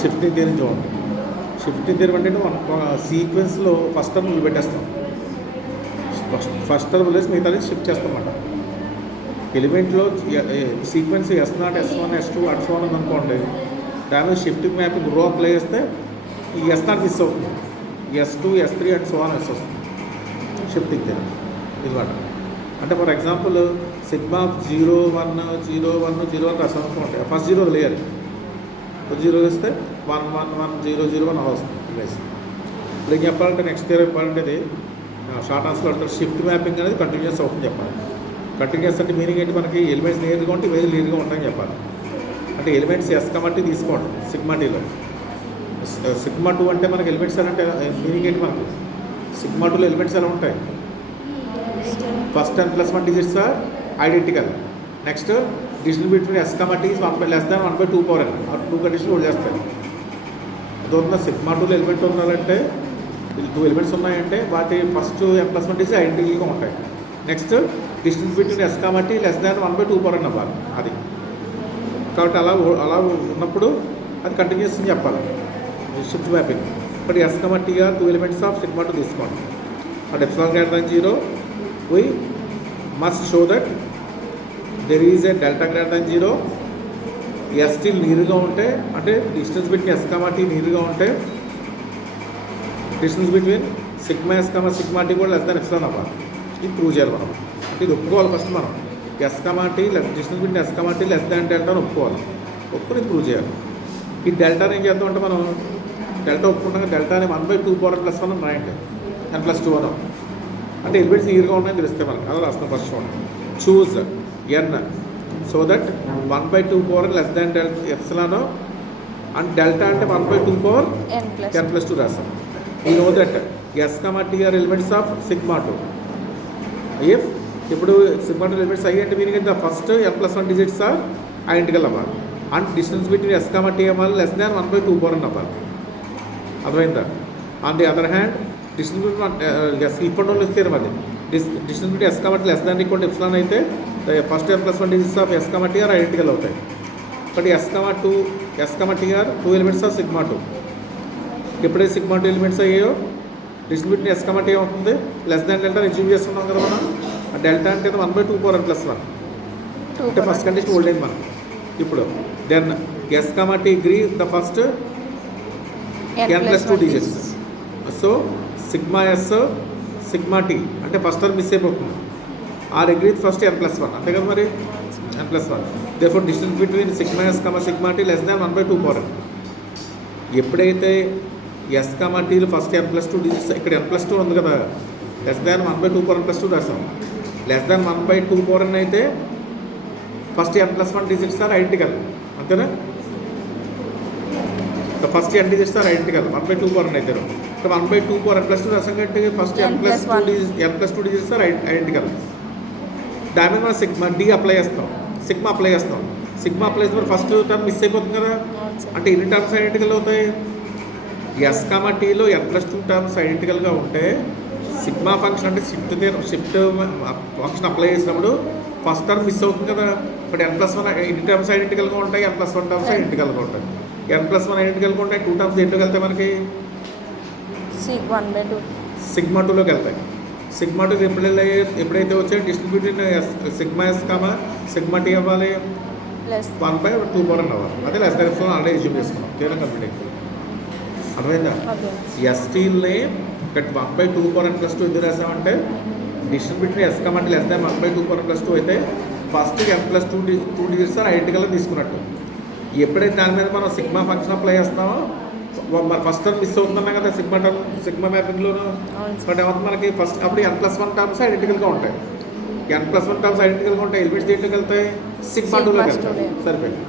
Shifting theory చూడండి. Shifting theory అంటే సీక్వెన్స్లో first term పెట్టేస్తాం. ఫస్ట్ టర్మ్ వదిలేసి మిగతా షిఫ్ట్ చేస్తామన్నమాట. ఎలిమెంట్లో sequence S0, S1, S2 S1 అనుకోండి. దాని మీద షిఫ్టింగ్ మ్యాపింగ్ రో అప్లై చేస్తే ఈ S0 మిస్ అవుతుంది. S2, S3 and so on S వస్తుంది. షిఫ్టింగ్ థియరీ ఇదిమాట. అంటే ఫర్ ఎగ్జాంపుల్ సిగ్మా 0, 1, 0, 1, 0 అని రాసాం అనుకోండి. ఫస్ట్ 0 వదిలేయాలి. 0 వేస్తే 1, 1, 1, 0, 0, 1 అలా వస్తుంది ఇమేజ్. ఇప్పుడు ఏం చెప్పాలంటే నెక్స్ట్ థియరీ చెప్పాలంటే ఇది షార్ట్ ఆన్సర్లో అంటారు షిఫ్ట్ మ్యాపింగ్ అనేది కంటిన్యూస్ అవుతుంది చెప్పాలి. కంటిన్యూస్ అంటే మీనింగ్ ఏంటి? మనకి ఎలిమెంట్స్ నేరుగా ఉంటే ఇమేజ్ లీడ్గా ఉంటాయని చెప్పాలి. అంటే ఎలిమెంట్స్ S, T తీసుకోండి సిగ్మా Tలో. సిగ్మా 2 అంటే మనకి ఎలిమెంట్స్ ఎలా అంటే మీనింగ్ ఏంటి? మనకి సిగ్మా 2లో ఎలిమెంట్స్ ఎలా ఉంటాయి? First n + 1 digits are identical. Next distance between S, T is 1/2n ఆ 2 కండిషన్ హోల్డ్ చేస్తాయి. అదొన్న సిగ్మా 2లో ఎలిమెంట్ ఉన్నారంటే 2 ఎలిమెంట్స్ ఉన్నాయంటే వాటి ఫస్ట్ n + 1 డిజిట్స్ ఐడెంటికల్గా ఉంటాయి. Next distance between S, T <1/2n అవ్వాలి అది. కాబట్టి అలా ఉన్నప్పుడు అది కంటిన్యూస్ అని చెప్పాలి shift mapping. But S, T are 2 elements of sigma 2 తీసుకోండి. At ε0 we must show that there is a delta greater than 0. S still నీరుగా ఉంటే అంటే డిస్టెన్స్ బిట్వీన్ S, T నీరుగా ఉంటే distance between sigma S, sigma T కూడా less than epsilon అవ్వాలి. ఇది prove చేయాలి మనం. అంటే ఇది ఒప్పుకోవాలి ఫస్ట్ మనం. S, T distance between S, T less than delta అని ఒప్పుకోవాలి. ఒప్పుకొని ప్రూవ్ చేయాలి. ఈ డెల్టాని ఏం చేద్దామంటే మనం డెల్టా ఒప్పుకుంటాం. డెల్టాని 1/2n+1 అని రాయండి. n+2 అని అంటే ఎలిమెంట్స్ నీరుగా ఉన్నాయని తెలిస్తే మనకి అలా రాస్తాం. ఫస్ట్ చూడండి choose n so that 1/2n less than epsilon and delta అంటే 1/2n+2 రాస్తాం. ఈ know that S, T are elements of sigma 2. If ఇప్పుడు సిగ్మా 2 ఎలిమెంట్స్ అయ్యి అంటే మీనింగ్ అంటే first n+1 digits are identical అవ్వాలి and distance between S, T అవ్వాలి less than 1/2n అవ్వాలి. అర్థమైందా? On the other hand distance between ఇప్పుడు ఇస్తారు మళ్ళీ distance between S, T less than equal epsilon అయితే first n+1 digits of S, T are identical అవుతాయి. But S, T are 2 elements of sigma 2. ఎప్పుడైతే sigma 2 elements అయ్యాయో distance between S, T ఏమవుతుంది? Less than delta achieve చేస్తున్నాం కదా మనం. ఆ delta అంటే 1/2n+1 అంటే ఫస్ట్ కండిషన్ హోల్డ్ అయింది మనం. ఇప్పుడు then S, T agree the first n+2 digits. So sigma S, sigma T అంటే ఫస్ట్ టర్మ్ మిస్ అయిపోతుంది. ఆర్ అగ్రీ ఫస్ట్ n+1 అంతే కదా మరి n+1. Therefore distance between sigma S, sigma T less than 1/2n. ఎప్పుడైతే S, Tలు first n+2 digits ఇక్కడ n+2 ఉంది కదా less than 1/2n+2 రాసాం. లెస్ దాన్ 1/2n అయితే first n+1 digits are identical అంతేనా? First n digits are identical 1/2n అయితే 1/2n+2 రాసాం కంటే first n+2 digits are identical. దాని మీద మనం సిగ్మా D అప్లై చేస్తాం. సిగ్మా అప్లై చేస్తే ఫస్ట్ టర్మ్ మిస్ అయిపోతుంది కదా. అంటే ఎన్ని టర్మ్స్ ఐడెంటికల్ అవుతాయి? S, Tలో n+2 టర్మ్స్ ఐడెంటికల్గా ఉంటే సిగ్మా ఫంక్షన్ అంటే షిఫ్ట్ ఫంక్షన్ అప్లై చేసినప్పుడు ఫస్ట్ టర్మ్ మిస్ అవుతుంది కదా. బట్ n+1 ఎన్ని టర్మ్స్ ఐడెంటికల్గా ఉంటాయి? n+1 టర్మ్స్ ఐడెంటికల్గా ఉంటాయి. n+1 ఐడెంటికల్గా ఉంటాయి. 2 టర్మ్స్ ఏంటోకి వెళ్తాయి మనకి సిగ్మా 2లోకి వెళ్తాయి. సిగ్మా 2 ఎప్పుడైతే వచ్చాయో distance between sigma S, sigma T అవ్వాలి 1/2n అవ్వాలి. అదే less than epsilon already assume చేసుకున్నాం. కేవలం కంప్లీట్ అయిపోయింది. అర్థమైందా? S స్టీల్ని ఇక్కడ 1/2n+2 ఎందుకు రాసామంటే distance between S, T less than 1/2n+2 అయితే ఫస్ట్ n+2 డిజిట్స్ ఆర్ ఐడెంటికల్గా తీసుకున్నట్టు. ఎప్పుడైతే దాని మీద మనం సిగ్మా ఫంక్షన్ అప్లై చేస్తామో మరి ఫస్ట్ టర్మ్ మిస్ అవుతున్నాం కదా సిగ్మా మ్యాపింగ్లోను. బట్ ఏమవుతుంది మనకి ఫస్ట్ అప్పుడు n+1 టర్మ్స్ ఐడెంటికల్గా ఉంటాయి. n+1 టర్మ్స్ ఐడెంటికల్గా ఉంటాయి. ఎలిమెంట్స్ దేంట్లోకి వెళ్తాయి? సిగ్మా 2లోకి వెళ్తాయి. సరిపోయింది.